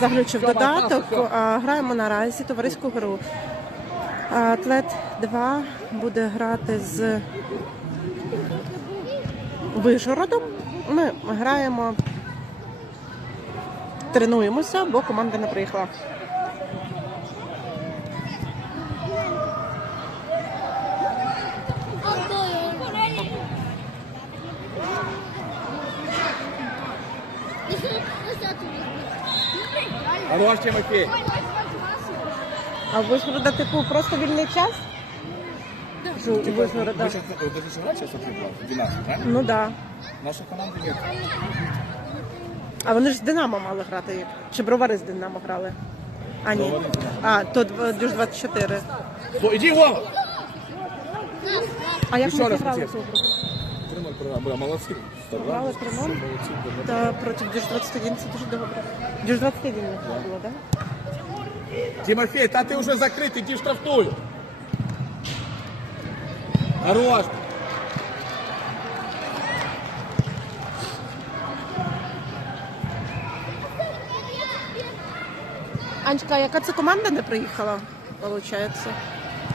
заглючив додаток. Граємо наразі товариську гру. Атлет 2 буде грати з Вишгородом. Ми граємо, тренуємося, бо команда не приїхала. Хорош, Тимофей. А у Вишгорода, типу, просто вільний час? Що у Вишгорода? Вы сейчас, вот это же сейчас отыграл, 12, правильно? Ну так. Да. Наша команда нет. А вони ж з Динамо мали грати. як? Чи бровари з Динамо грали? А, ні. Бровари з Динамо. А, то дв- Дюж 24. О, иди, Вова! А як Ще ми раз зіграли хотів. цю гру? Тримай програму, молодцы. Грали при ноль? Та проти Дюж 21 це дуже добре. Дюж 21 не було, так? Тимофей, та ты уже закрыт, иди в штрафную. Хорош. Анечка, а яка це команда не приїхала, виходить?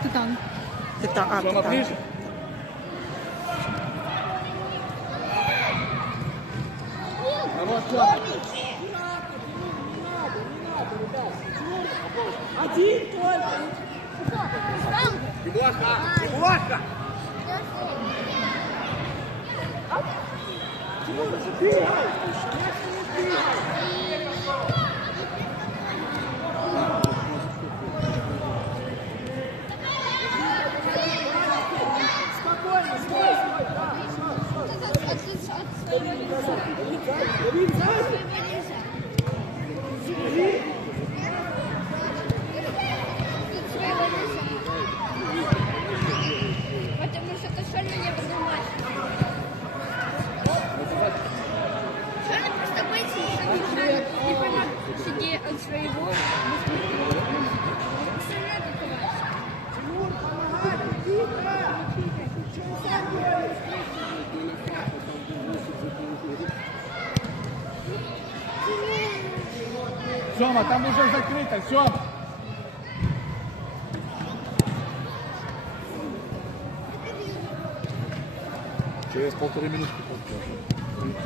Титан. Тита, а, Тёма, Титан. ближе. Хорош, Тёма. Егорка, Егорка. Потому Сема, там уже закрыто, Сема. Через полторы минутки подходит.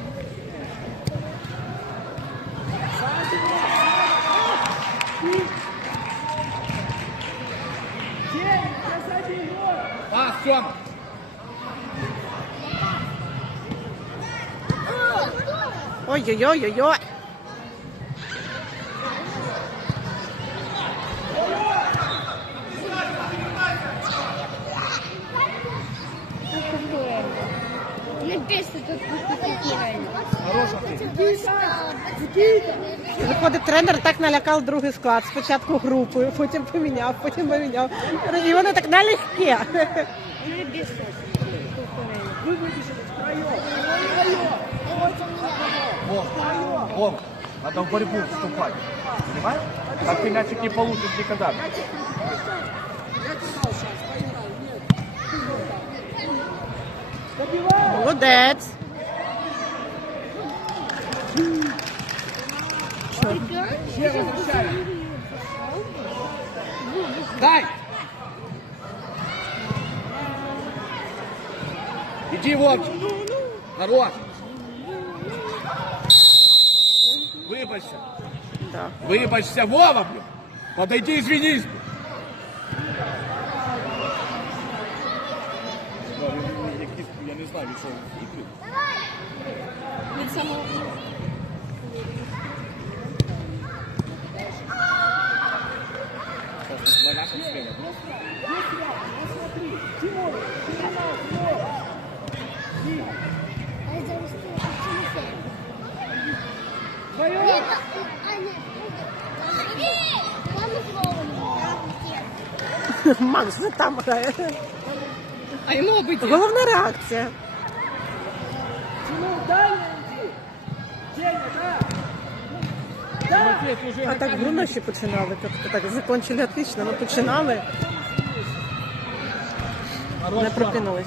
А, Сема! Ой-ой-ой-ой-ой. Виходить, тренер так налякав другий склад. Спочатку групою, потім поміняв, потім поміняв. І вони так налегке. Вов, Вов, надо в борьбу вступать. Понимаешь? Так ты мячик не получишь никогда. Возвращай. Дай! Иди, Вовчик. Хорош. Выбачься. Да. Выбачься, Вова, блин. Подойди, извинись. блин. Я не знаю, від чого ігри. Від самого Сейчас Макс вже там грає. А йому обидві. Головна реакція. Тимофей, ты уже А так гру наші починали. Тобто так закончили отлично, але починали, Хорош, не Сема. прокинулись.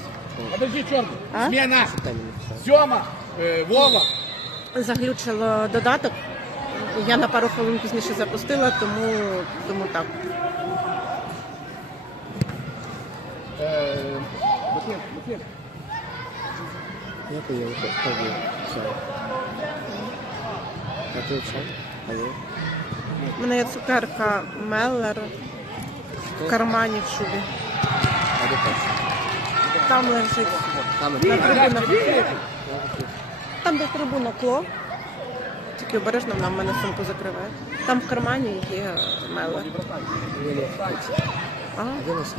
Подожди, черный. А? Смена. Сема, э, Вова. Заглючило додаток. Я на пару хвилин пізніше запустила, тому, тому так. Я поел, поел. Все. А ты что? Поел? У мене є цукерка Меллер в кармані в шубі. А ты точно. Там лежить. Там На это. трибунах. Там, де трибуна кло. Тільки обережно вона в мене сумку закриває. Там в кармані є нас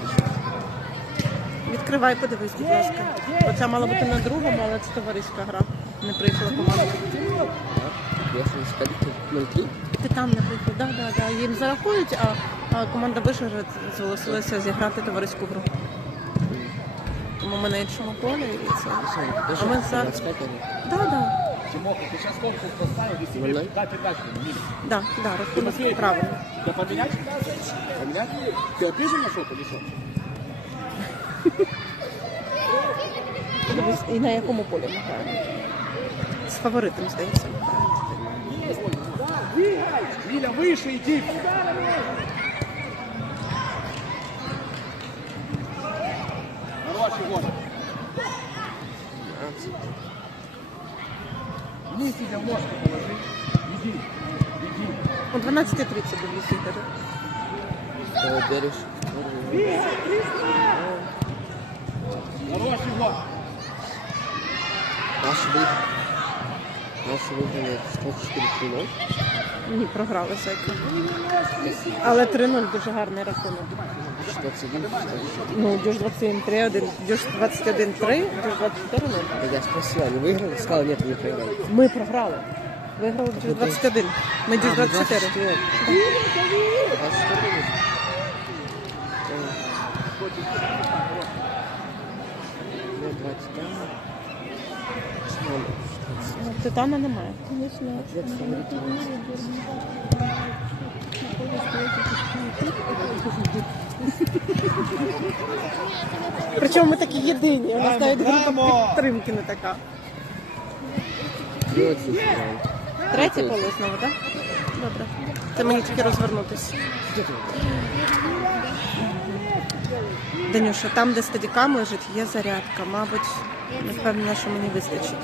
відкривай, подивись, будь ласка. Оця мала бути на другому, але це товариська гра. Не приїхала команда. Если не спать, то 0-3. Ти там, наприклад, да, да, да. Їм зарахують, а, а команда Вишгород зголосилася зіграти товариську гру. Тому ми на іншому полі і це. А ми зараз. 25 они. Да, да. Ты сейчас конкурс поставил, Ноль-ноль? передачу. Да, да, рахунок правильно. Да поменять? Поменять? Ты опять же нашел или что? І на якому полі ми граємо? З фаворитом, здається. ми граємо. Миля, Э, Берешь. Хороший гол. Наши выиграли. Наши выиграли 104 Ні, програли всякі. Але 3-0 дуже гарний рахунок. 61 Ну, Дюж 21-3-1, Дюж 21-3, Дюж 24-0. Я спросил, они выиграли? Сказал, нет, не проиграли. Ми програли. Виграли Дюж 21. Ми Дюж 24. 24. Ну, Титана немає. Причому ми такі єдині. У нас навіть група підтримки не така. Третє коло знову, так? Добре. Це мені тільки розвернутися. Данюша, там, де стадікам лежить, є зарядка. Мабуть, не впевнена, що мені вистачить.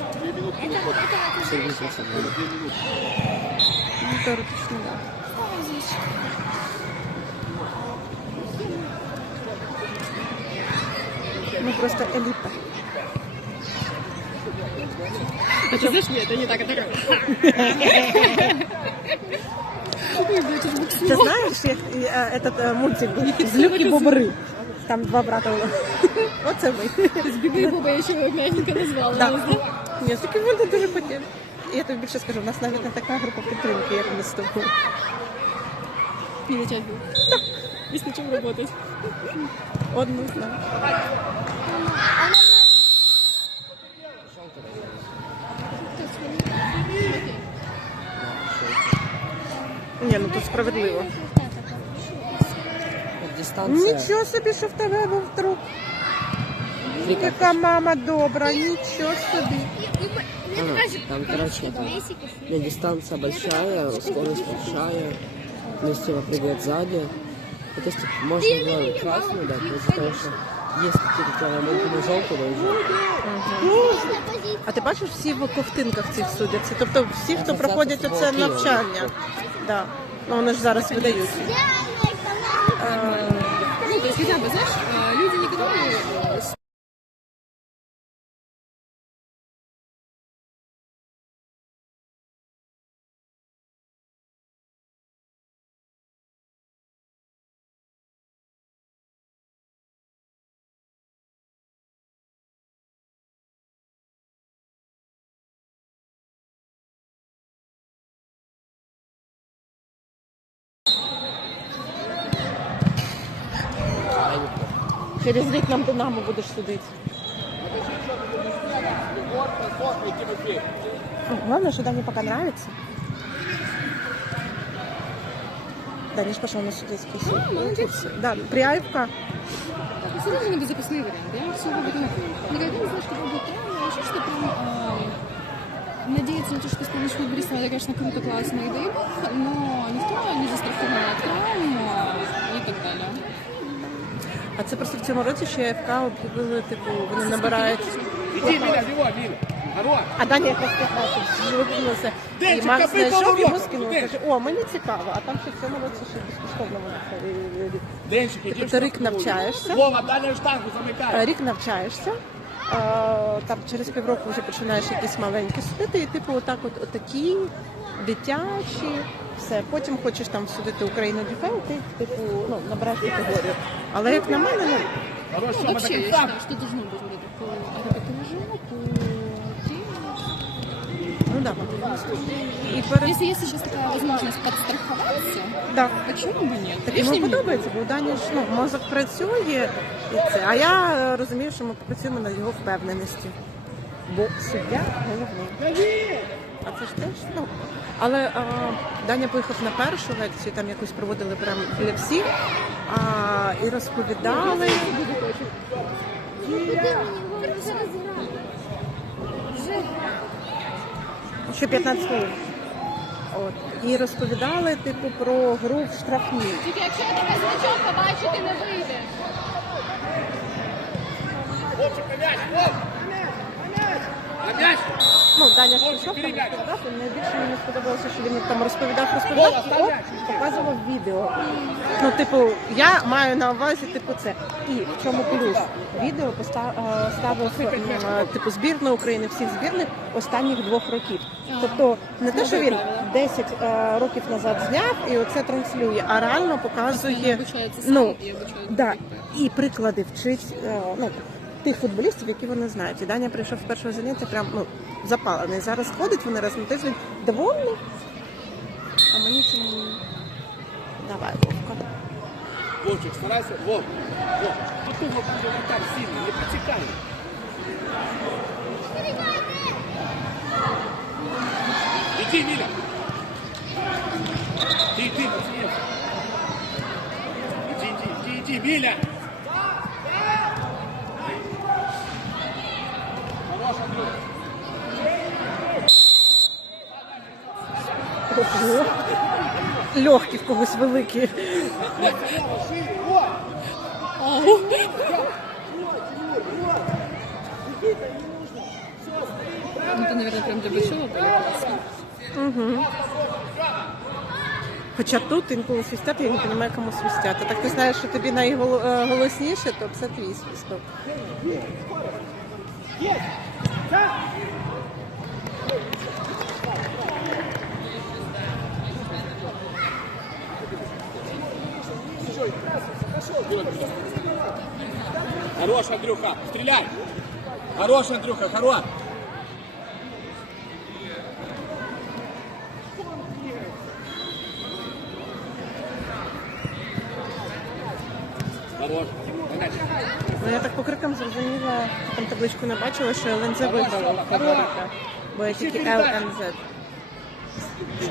Сергей Симсон. Ну, теоретично, так. Ми просто еліта. А ты знаешь, нет, это не так, это как... Ой, блядь, это буксует. Ти знаєш, як е, этот е, мультик був «Злюки бобри. Там два брата було. Оце ми. То есть Биба и Боба я еще мягенько назвала. Да. Ні, з таким мультик дуже хотів. Я тобі більше скажу, у нас навіть не така група підтримки, як ми з тобою. Не начать. Есть на чем работать. Одну знаю. Ні, ну тут справедливо Дистанция. Нічого собі, що в тебе був друг. Три карты. Яка мама добра, нічого собі. Ага, там, короче, там, на дистанция большая, скорость большая, вместе прыгает сзади. Вот если можно было красную дать, но из-за того, что есть какие-то моменты на желтую, уже А ти бачиш всі в ковтинках цих судяться? Тобто всі, хто проходять оце навчання. Да. Ну вони ж зараз видають. хотя бы, знаешь, э, люди не готовы Через рік нам Динамо будеш судити. Главное, что Дане пока нравится. Даниш пошел на судейский суд. Курсы. Да, Приаевка. Все равно надо запасные варианты. Я все напомню. Никогда не знаю, что будет правильно, а еще что прям... а, надеяться на то, что станешь футболистом, это, конечно, круто, классно и дай бог, но никто не застрахован от травм. А це просто в цьому році ще АФК об'явили, типу, вони набирають. А Даня якраз 15 викинулася. І Макс знайшов його скинув. Каже, о, мені цікаво, а там ще в цьому році ще безкоштовно буде. е. Денчик. Тобто ти рік навчаєшся, Вова, дальнюю штангу замыкай. е, рік навчаєшся, е, там через півроку вже починаєш якісь маленькі судити, і типу отак от отакі дитячі, все. Потім хочеш там судити Україну дітей, ти типу ну, набираєш категорію. Але як на мене, ну Хорош, Ну, Сёма, вообще, до я конца. считаю, что должно быть вроде по арбитражу, по теннису. ну да. І перед Если есть сейчас такая возможность подстраховаться, да. почему бы нет? Так Лишним йому не подобається, бо у Дані ж ну, мозок працює і це. А я е, розумію, що ми працюємо над його впевненістю. Бо суддя головний. А це ж теж, ну. але а, Даня поїхав на першу лекцію, там якусь проводили прямо для всіх, а, і розповідали. Ще 15 хвилин. От. І розповідали, типу, про гру в штрафній. Тільки якщо я тебе значок побачу, ти не вийдеш. Вовчик, на мяч, Вов! На мяч! Ну, Даня ж прийшов там розповідав, і найбільше мені сподобалося, що він там розповідав, розповідав, і оп, показував відео. Ну, типу, я маю на увазі, типу, це. І в чому плюс? Відео поста- е, ставив е, типу збірну України, всіх збірних останніх двох років. Тобто не те, що він 10 е, років назад зняв і оце транслює, а реально показує обучається сам ну, і да, і приклади вчить е, ну, тих футболістів, які вони знають. І Даня прийшов з першого заняття прям ну, запалений. Зараз ходить, вони раз на тиждень довольні. А мені цьому ні. Давай, Вовка. Вовчик, старайся. Вов, Вов, тут угол будет вратарь сильный, не протекай. Иди, Миля. Ты, ты, Матвеев. Иди, иди, иди, иди, Миля. Ого. Легкі в когось великі. Ну, это, наверное, прям для большого классно. Хоча тут інколи свистять, я не розумію, кому свистять. А так ти знаєш, що тобі найголосніше, то це твій свисток. Хорош, Андрюха, стреляй. Хорош, Андрюха, хорош. Хорош. Ну я так по крикам зрозуміла, там табличку не бачила, що ЛНЗ виграла фаворита. Бо я тільки ЛНЗ.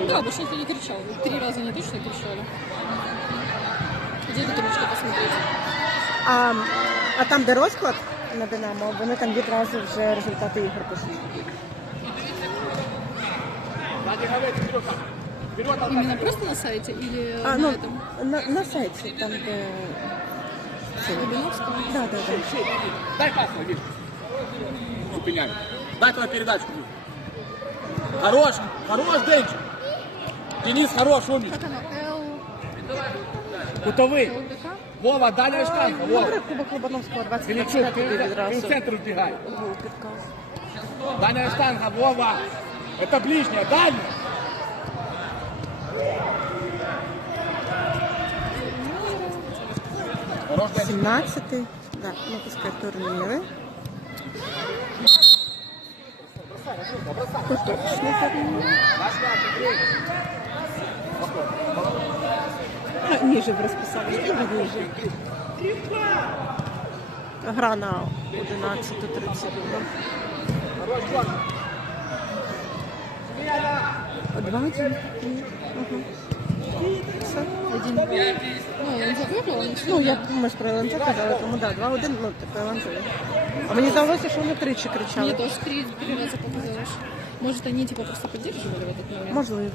Да, больше никто не кричал. Три раза не точно кричали Где эта табличка посмотреть? А, а там, де розклад на Динамо, вони там відразу вже результати ігор пишуть. Сзади говорит, Андрюха. Вперед, Именно Алтарь. просто на сайте или А, на ну, этом? на, на сайті, там, де... Лубиновского? Да, да, да. Шей, иди. Дай пас, Владимир. Зупиняй. Дай туда передачу. Хорош, хорош, Денчик. Денис, хорош, умница. Как оно? Л... Кутовый. ЛДК? Вова, дальняя штанга, Вова. Добре, Кубок Лобановського 20 Величук, туди ты, ты в відразу. центр убегай. Гол підказ. Дальняя штанга, Вова. Это ближняя, дальняя. Хорош, Денчик. 17-й, да, ну, пускай турніри. Поточний турнір. А, Ніже в розписанні, ніже. Гра на 11.30. Два один. Угу. Все. Один. Ну, Ну, я ми ж про ЛНЗ казали, тому да, 2-1, ну, таке ЛНЗ. А мені здалося, що вони тричі Мне кричали. тоже три, три раза показалось. Может, они типа просто поддерживали в этот момент? Можливо.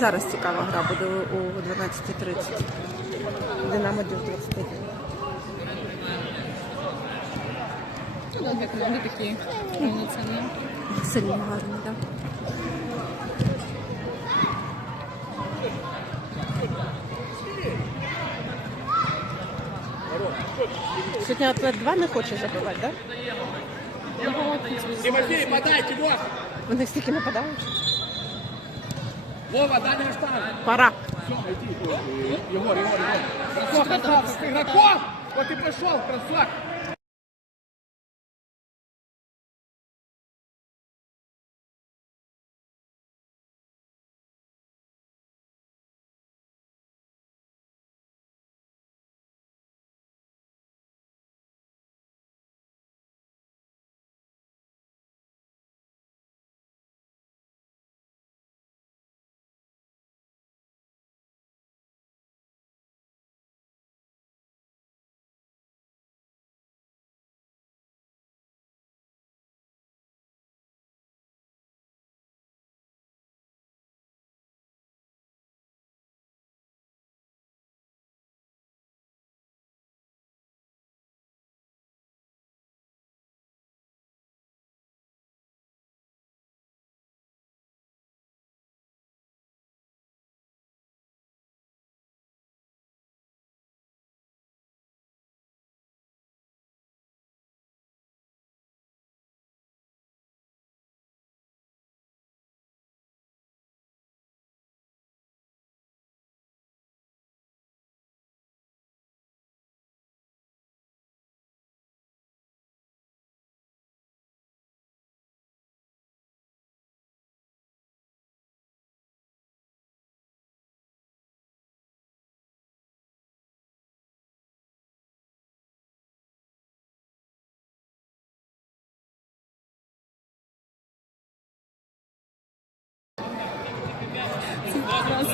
Зараз цікава гра буде у 12.30. Динамо Дюк 21. Ну, да, две команды такие полноценные. Сильно гарно, так. Сьогодні атлет 2 не хоче забивати, так? Тимофей, подай, Тимофей! Вони стільки нападають. Вова, дальний штанг! Пора. Егор, Егор, Егор. Бросок остался с игроков! Вот и пошел, бросок!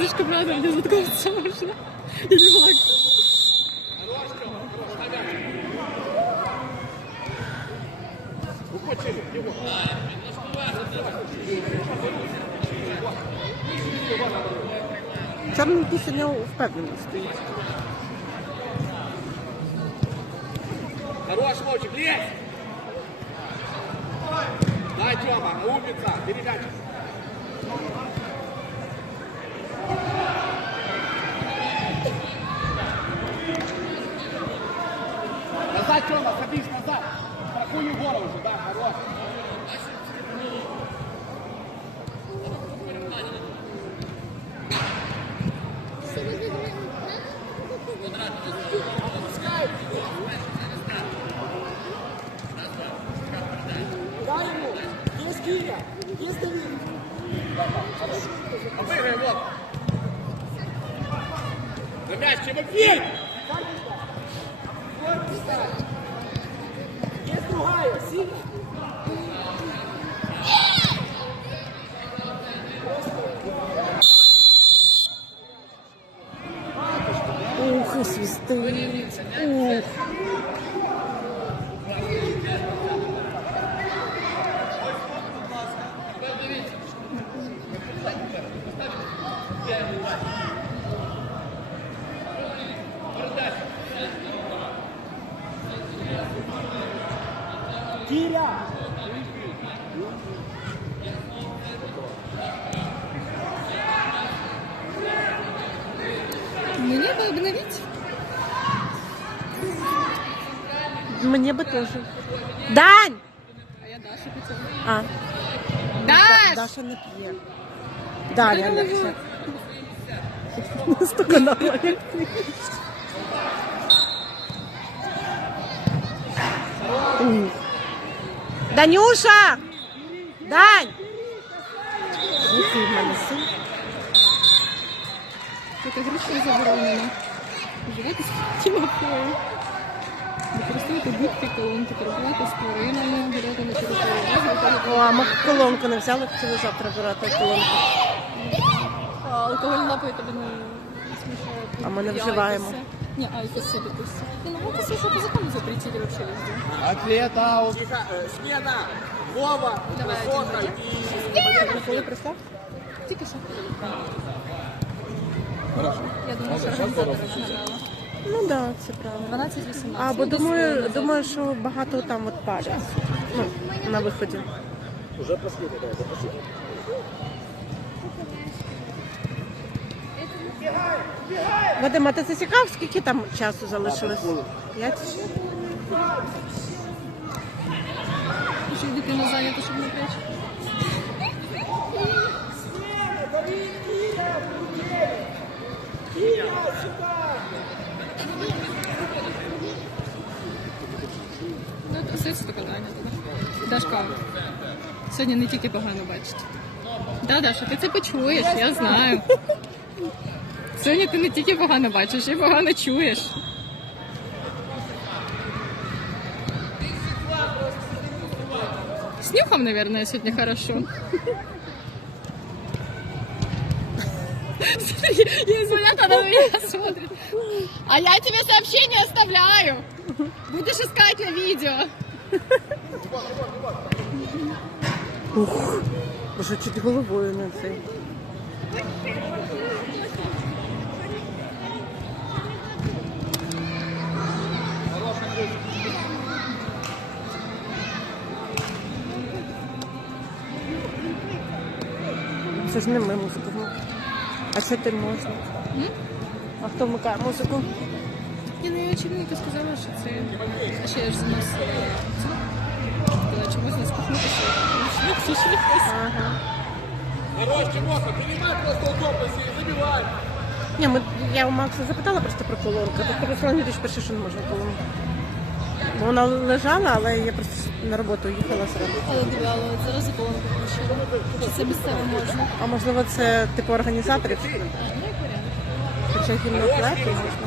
Да, слишком рано мне заткнуться можно. Я не могла. Там після нього впевнений стоїть. Хорош, Вовчик, лезь! Дай, Тёма, умница, бери Coba. Свистить. Ух. Мне бы обновить. Мені би теж. Дань! А я Дашу хотела. А, Даш! Даша не п'є. Далі, Олексій. Столько нормально. Ух. Данюша! Дань! Який в мене син? Категорично заборонено. Вживати Тимофею. Використовувати будь-які колонки, торгувати з тваринами, гуляти на території О, а ми колонку не взяли, хотіли завтра брати колонку. А алкогольні напої тебе не смішають. А ми не вживаємо. Не, Альфа себе пустил. Не, ну Альфа себе по закону запретили вообще везде. Атлет аут. Тихо, э, смена. Вова, Давай, один, и... Коли пристав? Тільки що. Хорошо. Я думаю, що організатори виграли. Ну так, да, це правда. 12-18. А, бо думаю, думаю, що багато там от парять. Ну, на виході. Уже последний, давай, запусти. Вадим, а ти зацікав, скільки там часу залишилось? П'ять? Що дитина зайнята, щоб не прячь. Дашка, сьогодні не тільки погано бачить. Да, Даша, ти це почуєш, я знаю. Сьогодні ти не тільки погано бачиш, і погано чуєш. С нюхом, наверное, сегодня хорошо. Я звонят, она на меня смотрит. А я тебе сообщение оставляю. Будешь искать на видео. Боже, чуть головою на цей. Це ж не ми музику. А що ти можна? А хто вмикає музику? Ні, ну я очільника сказала, що це. Ще ж заносила. це. Чи спихнутися. Шлюх, шлюх, Ага. Хорош, Тимоха, принимай просто удобно, забивай. Ні, ми, я у Макса запитала просто про колонку. Тобто Руслан Юрійович перше, що не можна колонку. Бо вона лежала, але я просто на роботу їхала зразу. Але дивала, зараз колонку включила. Це місцево можна. А можливо, це типу організаторів? Ну. Хоча гімноплети можна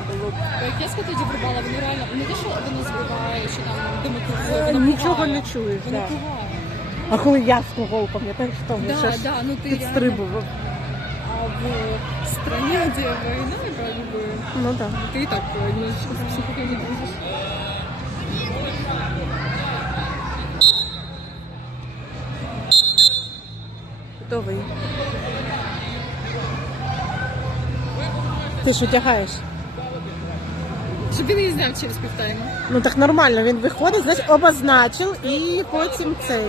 було б. Бо Як я тоді врубала, вони реально, не те, що воно збиває, чи там демотивує, Е, воно нічого пугає. не чуєш, Воно да. пугає. А коли я з того пам'ятаєш, що там Да, ще ж да, ну ти підстрибував. А в стране, где война, как бы, Ну так. Да. ты и так э, немножечко с психикой не дружишь. Готовий. Ти що тягаєш? Щоб він не зняв через півтайму. Ну так нормально, він виходить, значить обозначив і потім цей.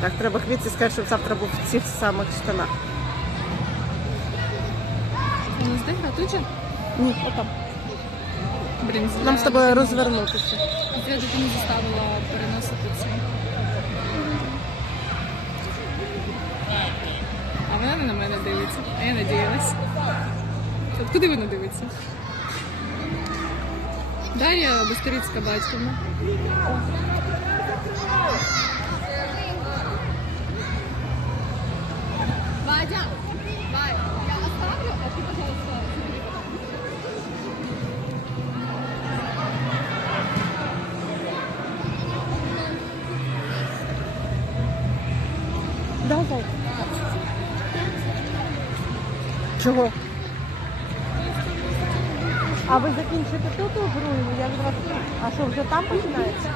Так, треба квітці сказати, щоб завтра був в цих самих штанах. У нас де тут же? Ні, отам. Блін, Нам з тобою розвернутися. Зря дитину заставила переносити це. На мене дивиться, а я надіялась. От куди вона дивиться? Дар'я Бесторицька батьківна. Закінчите тут гру? Я від. А що вже там починається?